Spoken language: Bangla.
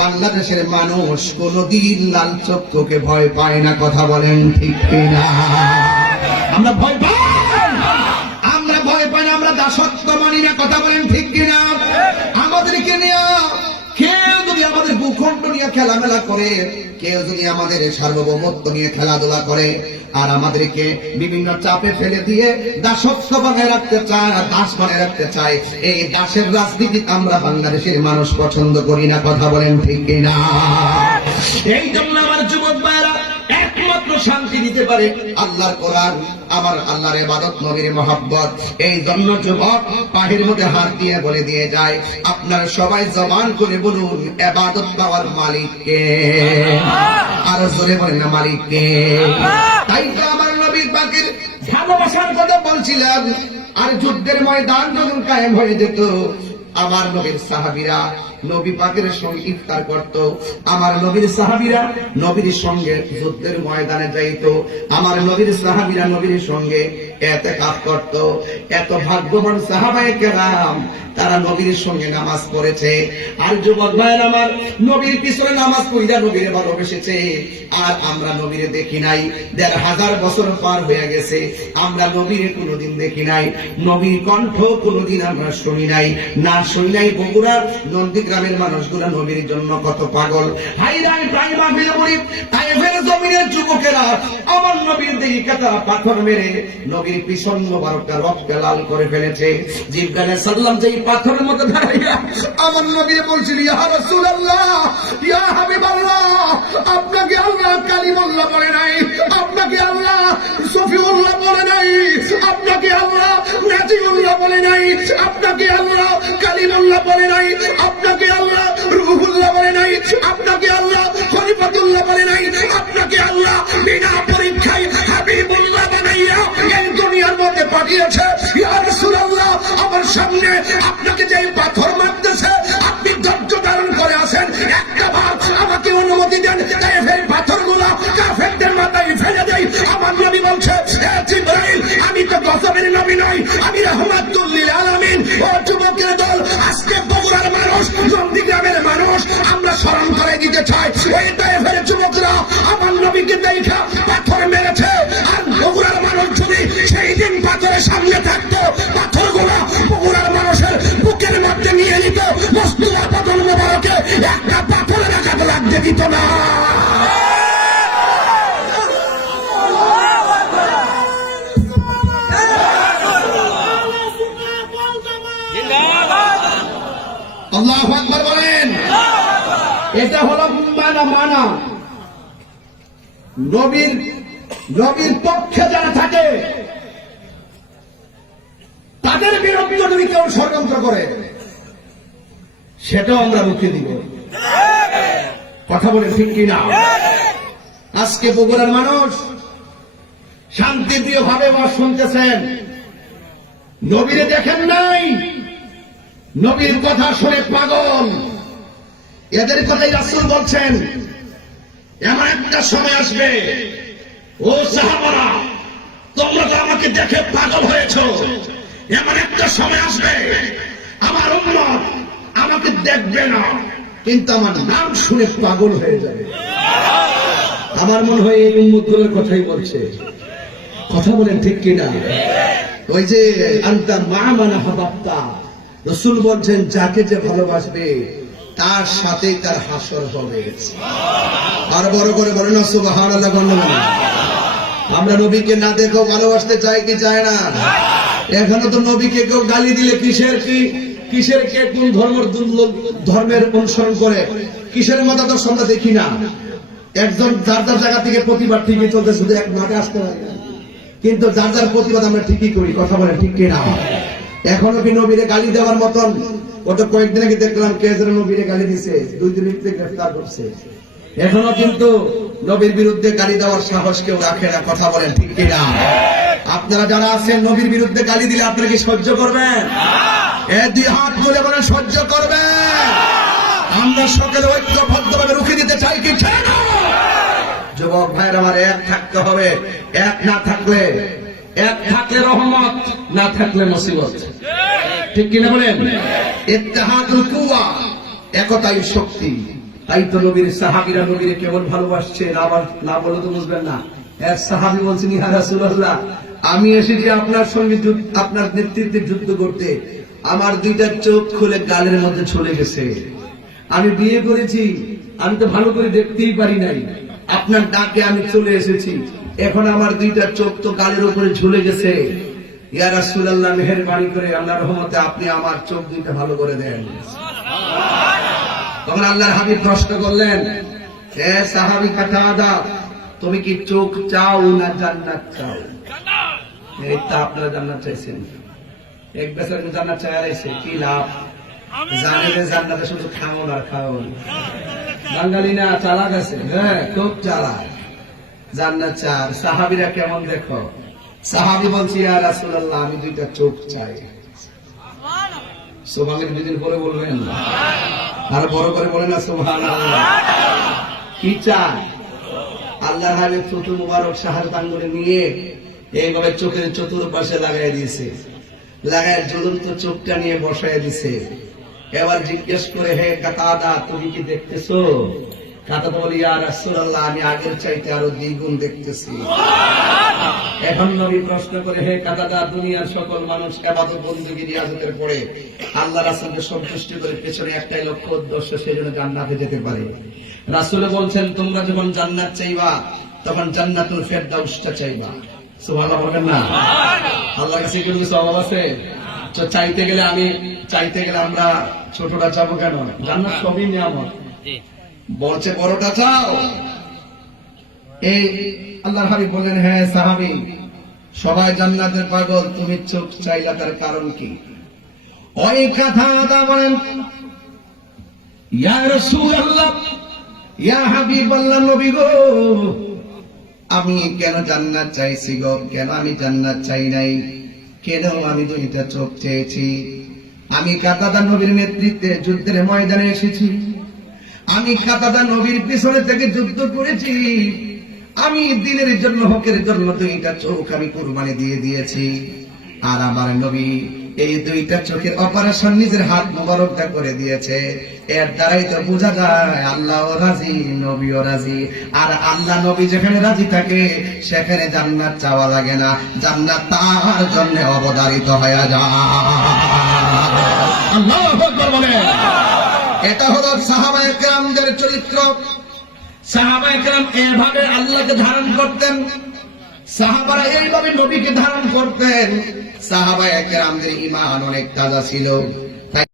বাংলাদেশের মানুষ কোনদিন লাল চক্ষুকে ভয় পায় না, কথা বলেন ঠিক কিনা? আমরা ভয় পাই, আমরা ভয় পাই না, আমরা দাসত্ব মানি না, কথা বলেন ঠিক কিনা? আমাদেরকে নিয়ে কেউ যদি আমাদের ভূখণ্ড নিয়ে খেলামেলা করে, কেউ যদি আমাদের সার্বভৌমত্ব নিয়ে খেলাধুলা করে, আর আমাদেরকে বিভিন্ন চাপে ফেলে দিয়ে দাসত্ব বানায় রাখতে চায়, দাস বানায় রাখতে চায়, এই দাসের রাজনীতি আমরা বাংলাদেশের মানুষ পছন্দ করি না, কথা বলেন ঠিক কিনা? এই জন্য আমার যুবক ভাইরা একমাত্র শান্তি দিতে পারে আল্লাহর কোরআন, আমার আল্লাহর ইবাদত, নবীর মহব্বত। এই জন্য যুবক পায়ের মধ্যে হাত দিয়ে বলে দিয়ে যায়, আপনারা সবাই জবান করে বলুন, ইবাদত পাওয়ার মালিক কে? আরো জোরে বলেন না, মালিক কে? তাই তো আমার নবীর পাকের ভালোবাসার কথা বলছিলাম। আর যুদ্ধের ময়দান যখন কায়েম হয়ে যেত, আমার নবীর সাহাবীরা নবী পাকের সঙ্গে ইফতার করত, আমার নবীর সাহাবীরা নবীর সঙ্গে যুদ্ধের ময়দানে যাইত, আমার নবীর সাহাবীরা নবীর সঙ্গে ইতিকাফ করত। এত ভাগ্যবান সাহাবায়ে কেরাম, তারা নবীর সঙ্গে নামাজ পড়েছে। আর যুবক ভাইরা আমার, নবীর পিছনে নামাজ পড়িয়া নবীরে ভালোবেসেছে। আর আমরা নবীরে দেখি নাই, ১৫০০ বছর পার হয়ে গেছে, আমরা নবীরে কোনোদিন দেখি নাই, নবীর কণ্ঠ কোনোদিন আমরা শুনি নাই, না শুনি নাই। বগুড়ার নন্দীগ্রামের মানুষগুলা নবীর জন্য কত পাগল। হাইরাই প্রায় মাহফিলে বলি, তায়েফের জমিনের যুবকেরা আমার নবীর দিকে কাটা পাথর মেরে নবীর পিছন মোবারকটা রক্তে লাল করে ফেলেছে। জিবরাইল আলাইহিস সালাম যেই পাথরের মধ্যে দাঁড়াইয়া আমার নবী বলছিল, ইয়া রাসূলুল্লাহ, ইয়া হাবিবাল্লাহ, আপনাকে আল্লাহ কালিমুল্লাহ বলে নাই, আপনাকে আল্লাহ সফিউল্লাহ বলে নাই, আপনাকে আল্লাহ নাজিউল্লাহ বলে নাই, আপনাকে আল্লাহ কালিমুল্লাহ বলে নাই, আপনাকে আল্লাহ রূহুল্লাহ বলে নাই, আপনাকে আল্লাহ খলিফাতুল্লাহ বলে নাই, আপনাকে আল্লাহ বিনা পরীক্ষায় হাবিবুল্লাহ বানাইয়া এই দুনিয়ার মধ্যে পাঠিয়েছে। ইয়া রাসূলুল্লাহ, আমার সামনে আপনাকে যে পাথর মারতেছে, আপনি ধৈর্য ধারণ করে আছেন, একটা বার আমাকে অনুমতি দেন, তায়েফের পাথরগুলো কাফেরদের মাথায় ফেলে দেই। আমার নবী বলছে, হে জিবরাইল, আমি তো গজবের নবী নই, আমি রাহমাতুল লিল আলামিন। ও যুবকের দল, আজকে বগুড়ার মানুষ, নন্দীগ্রামের মানুষ, আমরা স্মরণ করে দিতে চাই, ওই তায়েফের যুবকরা আমার নবীকে দেখা পাথর মেরেছে। আর বগুড়ার মানুষ যদি সেই দিন পাথরের সামনে থাকতো, পাথরগুলো বগুড়ার মানুষের বুকের মধ্যে নিয়ে নিত, মুস্তাফা বদন মোবারকে একটা পাথরের আঘাত লাগতে দিত না। আল্লাহু আকবার বলেন। এটা হলো মানা। নবীর পক্ষে যারা থাকে তাদের বিরুদ্ধে যদি কেউ ষড়যন্ত্র করে, সেটাও আমরা রুখে দিব, কথা বলে ঠিক কিনা? আজকে বগুড়ার মানুষ শান্তিপ্রিয় ভাবে শুনতেছেন, নবীরে দেখেন নাই, নবীর কথা শুনে পাগল। এদের কথাই রাসূল বলছেন, এমন একটা সময় আসবে, ও সাহাবারা, তোমরা তো আমাকে দেখে পাগল হয়েছ, এমন একটা সময় আসবে আমার উম্মত আমাকে দেখবে না, কিন্তু আমার নাম শুনে পাগল হয়ে যাবে। আমার মনে হয় এই উম্মতগুলোর কথাই বলছে, কথা বলেন ঠিক কিনা? ওই যে আনতা মা মানা হাবাবতা, রাসূল বলছেন, যাকে যে ভালোবাসবে তার সাথেই তার হাসর হবে। আর বড় করে বলেন না সুবহানাল্লাহ। আমরা নবীকে না দেখেও ভালোবাসতে চাই কি চাই না? এখনো তো নবীকে কেউ গালি দিলে কিসের কে কোন ধর্মের অনুসরণ করে, কিসের মতাদর্শ আমরা দেখি না। একজন যার যার জায়গা থেকে প্রতিবাদ ঠিকই চলতে, শুধু এক মাঠে আসতে হয়, কিন্তু যার যার প্রতিবাদ আমরা ঠিকই করি, কথা বলেন ঠিক কিনা? এখনো কি নবীরে গালি দেওয়ার মতন? গত কয়েকদিন আগে দেখলাম কে যেন নবীরে গালি দিছে, 2 দিনের গ্রেফতার করছে। এখনো কিন্তু নবীর বিরুদ্ধে গালি দেওয়ার সাহস কেউ রাখে না, কথা বলেন ঠিক কিনা? আপনারা যারা আছেন, নবীর বিরুদ্ধে গালি দিলে আপনারা কি সহ্য করবেন? দুই হাত তুলে বলেন সহ্য করবেন? আমরা সকলে ঐক্যবদ্ধভাবে রুখে দিতে চাই কি চাই না? যুবক ভাইয়ের আমার, এক থাকতে হবে। এক থাকলে রহমত, না থাকলে মুসিবত, ঠিক কিনা বলেন? ইত্তেহাদুল কুওয়া, একতাই শক্তি। তাই তো নবীর সাহাবীরা নবীরে কেবল ভালোবাসছে, আবার না বলে তো বুঝবেন না। এক সাহাবী বলছেন, ইয়া রাসূলুল্লাহ, আমি এসেছি আপনার সঙ্গে আপনার নেতৃত্বে যুদ্ধ করতে, আমার দুইটা চোখ খুলে গালের মধ্যে ঝুলে গেছে। আমি বিয়ে করেছি, আমি তো ভালো করে দেখতেই পারি নাই, আপনার ডাকে আমি চলে এসেছি, এখন আমার দুইটা চোখ তো গালের উপরে ঝুলে গেছে। ইয়া রাসূলুল্লাহ, মেহেরবানি করে আল্লাহর রহমতে আপনি আমার চোখ দুইটা ভালো করে দেন। তখন আল্লাহর হাবিব প্রশ্ন করলেন, হে সাহাবী কাতাদা, তুমি কি চোখ চাও না জান্নাত চাও? এইটা আপনারা জান্নাত চাইছেন, এক বেচার জান্নাত চাই আইছে, কি লাভ? জানে যে জান্নাতে শুধু খাওন আর খাওন। বাঙালি না, চালাক আছে, হ্যাঁ খুব চালাক। জান্নাত চার সাহাবীরা কেমন দেখো। সাহাবী বলছি, ইয়া রাসূলুল্লাহ, আমি দুইটা চোখ চাই। সুবহানাল্লাহ দুদিন পরে বলবেন, আর বড় করে বলেন না সুবহানাল্লাহ। কি চান? আল্লাহর হাবিব চতুর্থ মুবারক শাহর বাঙ্গুরে নিয়ে এইভাবে চোখের চতুর্পাশে লাগাই দিয়েছে, লাগায় জ্বলন্ত চোখটা নিয়ে বসায় দিছে। এবার জিজ্ঞেস করে, হে কাতাদা, তুমি কি দেখতেছো? কাতাদা বলে, ইয়া রাসূলুল্লাহ, আমি আগের চাইতে আরো দ্বিগুণ দেখতেছি। এখন নবী প্রশ্ন করে, হে কাতাদা, দুনিয়ার সকল মানুষ ইবাদত বন্দেগী রিয়াজতের পরে আল্লাহ রাসূলকে সন্তুষ্ট করে পেছনে একটাই লক্ষ্য উদ্দেশ্য, সেই জন্য জান্নাতে যেতে পারে। রাসূল বলছেন, তোমরা যখন জান্নাত চাইবা তখন জান্নাতুল ফেরদাউসটা চাইবা। সুবহানাল্লাহ বলেন না? আল্লাহর কাছে কোনো কিছু অভাব আছে? তো চাইতে গেলে আমরা ছোটটা চাবো কেন? জান্নাত সবই নিয়ামত। বলছে বড়টা চাও। এই আল্লাহর হাবিব বলেন, হ্যাঁ সাহাবী, সবাই জান্নাতের পাগল, তুমি চোখ চাইলা তার কারণ কি? ওই কথা বলেন, ইয়া রাসূলুল্লাহ, ইয়া হাবিবাল্লাহ, নবী গো, আমি কেন জান্নাত চাইছি গো? কেন আমি জান্নাত চাই নাই? কেন আমি দুইটা চোখ চেয়েছি? আমি কাতাদা নবীর নেতৃত্বে যুদ্ধের ময়দানে এসেছি, আমি কাতাদা নবীর পিছনে থেকে যুদ্ধ করেছি, আমি দিনের জন্য, হকের জন্য দুইটা চোখ আমি কুরবানি দিয়ে দিয়েছি। আর আমার নবী এই দুইটা চোখের অপারেশন নিজের হাত মোবারকটা করে দিয়েছে। এর দ্বারাই তো বোঝা যায় আল্লাহও রাজি, নবীও রাজি। আর আল্লাহ নবী যেখানে রাজি থাকে সেখানে জান্নাত চাওয়া লাগে না, জান্নাত তার জন্য অবধারিত হয়ে যায়। আল্লাহু আকবার বলেন। এটা হলো সাহাবায়ে কেরামদের চরিত্র। সাহাবায়ে কেরাম এভাবে আল্লাহকে ধারণ করতেন, সাহাবারা এইভাবে নবীকে ধারণ করতেন। সাহাবায়ে কেরামদের ঈমান অনেক তাজা ছিল।